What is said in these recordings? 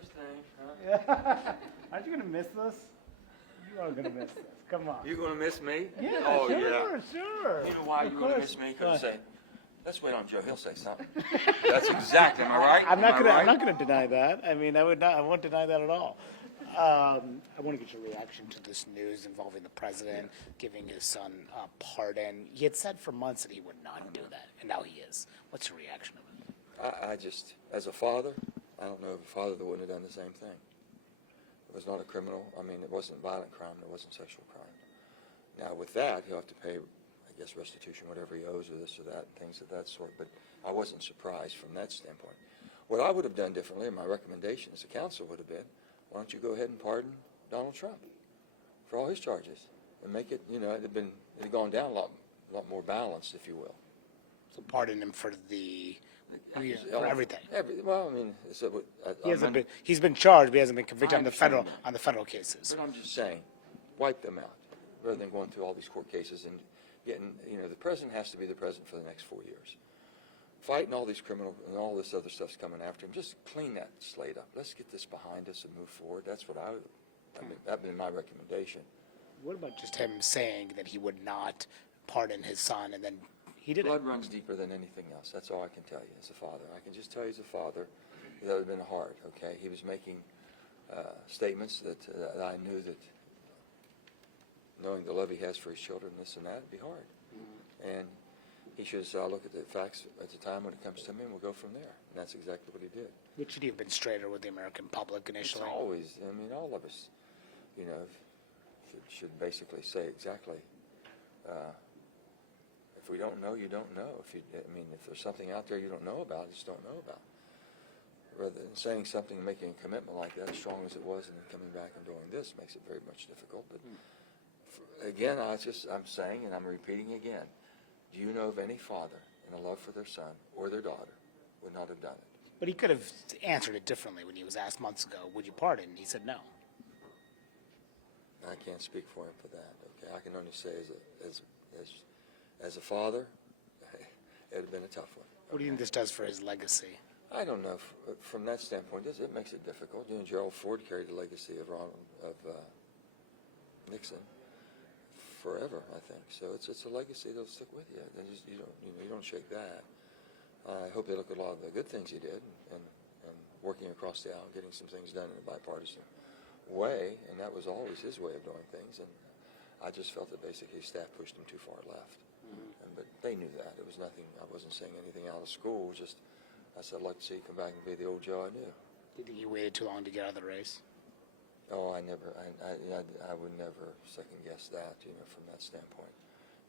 first thing, huh? Yeah. Aren't you going to miss this? You are going to miss this. Come on. You gonna miss me? Yeah, Oh, sure, yeah. sure. You know why Of you gonna course. miss me? Because say, let's wait on Joe. He'll say something. That's exactly. Am I right? I'm not Am gonna. I I'm right? not gonna deny that. I mean, I would not. I won't deny that at all. I want to get your reaction to this news involving the president giving his son a pardon. He had said for months that he would not do that, and now he is. What's your reaction of it? I just, as a father, I don't know of a father that wouldn't have done the same thing. It was not a criminal. I mean, it wasn't violent crime. It wasn't sexual crime. Now, with that, he'll have to pay, I guess, restitution, whatever he owes, or this or that, things of that sort. But I wasn't surprised from that standpoint. What I would have done differently, and my recommendation as a counsel would have been, why don't you go ahead and pardon Donald Trump for all his charges and make it, it had gone down a lot more balanced, if you will. So pardon him for for everything. Well, I mean, He's been charged, but he hasn't been convicted on the federal cases. But I'm just saying, wipe them out rather than going through all these court cases and getting, the president has to be the president for the next 4 years. Fighting all these criminal and all this other stuff's coming after him. Just clean that slate up. Let's get this behind us and move forward. That's what that'd been my recommendation. What about just him saying that he would not pardon his son, and then he did Blood it? runs deeper than anything else. That's all I can tell you as a father. I can just tell you as a father that would have been hard. Okay, he was making statements that I knew that, knowing the love he has for his children, this and that, it'd be hard. Mm-hmm. And he should have said, I'll look at the facts at the time when it comes to me, and we'll go from there. And that's exactly what he did. Which should he have been straighter with the American public initially? It's always, all of us, should basically say exactly, if we don't know, you don't know. If there's something out there you don't know about, just don't know about. Rather than saying something and making a commitment like that, as strong as it was, and then coming back and doing this makes it very much difficult. But again, I'm saying, and I'm repeating again, do you know of any father in a love for their son or their daughter would not have done it? But he could have answered it differently when he was asked months ago, would you pardon? He said no. I can't speak for him for that. Okay, I can only say as a father, it would have been a tough one. What do you think this does for his legacy? I don't know. From that standpoint, it makes it difficult. Gerald Ford carried the legacy of Nixon forever, I think. So it's a legacy that'll stick with you. You don't shake that. I hope they look at a lot of the good things he did and working across the aisle, getting some things done in a bipartisan way, and that was always his way of doing things. And I just felt that basically his staff pushed him too far left. Mm-hmm. But they knew that. It was nothing. I wasn't saying anything out of school. Just I said, I'd like to see you come back and be the old Joe I knew. Do you think he waited too long to get out of the race? Oh, I would never second guess that, from that standpoint.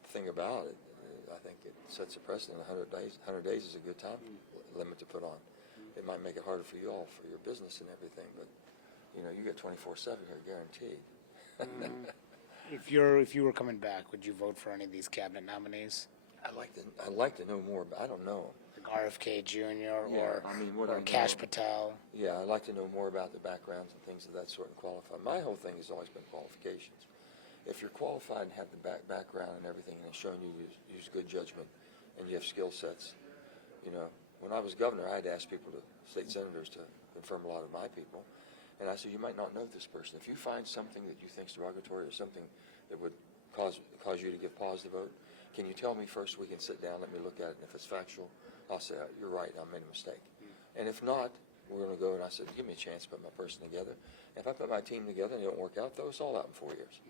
The thing about it, I think it sets a precedent. 100 days. 100 days is a good time limit to put on. It might make it harder for you all for your business and everything, but you get 24/7 here, guaranteed. If you were coming back, would you vote for any of these cabinet nominees? I'd like to know more, but I don't know them. Like RFK Jr. or or Kash Patel. Yeah, I'd like to know more about the backgrounds and things of that sort and qualify. My whole thing has always been qualifications. If you're qualified and have the background and everything, and it's showing you use good judgment and you have skill sets, when I was governor, I had to ask state senators to confirm a lot of my people. And I said, you might not know this person. If you find something that you think is derogatory or something that would cause you to give pause to vote, can you tell me first? We can sit down, let me look at it. And if it's factual, I'll say, you're right, I made a mistake. And if not, we're going to go, and I said, give me a chance to put my person together. If I put my team together and it don't work out, throw us all out in 4 years.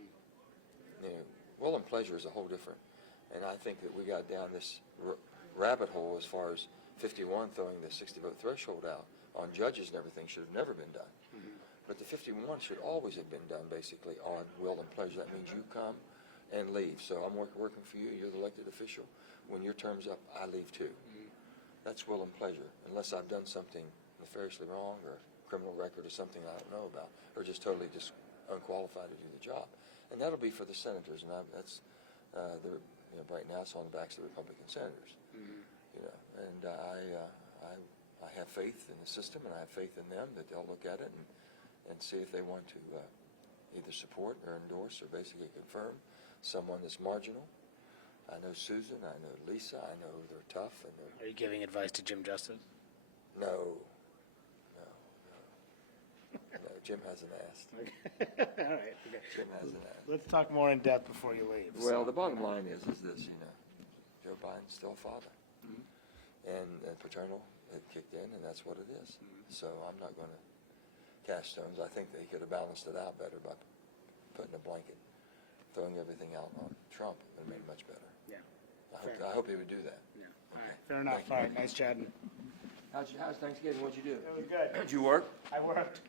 Will and pleasure is a whole different. And I think that we got down this rabbit hole as far as 51 throwing the 60-vote threshold out on judges and everything should have never been done. But the 51 should always have been done basically on will and pleasure. That means you come and leave. So I'm working for you. You're the elected official. When your term's up, I leave too. That's will and pleasure, unless I've done something nefariously wrong or criminal record or something I don't know about, or just totally unqualified to do the job. And that'll be for the senators, and that's right now it's on the backs of the Republican senators. And I have faith in the system, and I have faith in them that they'll look at it and see if they want to either support or endorse or basically confirm someone that's marginal. I know Susan, I know Lisa, I know they're tough. Are you giving advice to Jim Justice? No. Jim hasn't asked. Okay. All right. Okay. Jim hasn't asked. Let's talk more in depth before you leave. Well, So, the bottom line is this, Joe Biden's still a father. And paternal, it kicked in, and that's what it is. So I'm not going to cast stones. I think they could have balanced it out better by putting a blanket, throwing everything out on Trump, and made it much better. Yeah. I hope he would do that. Yeah. All right. Fair enough. All right. Nice chatting. How's Thanksgiving? What'd you do? It was good. Did you work? I worked.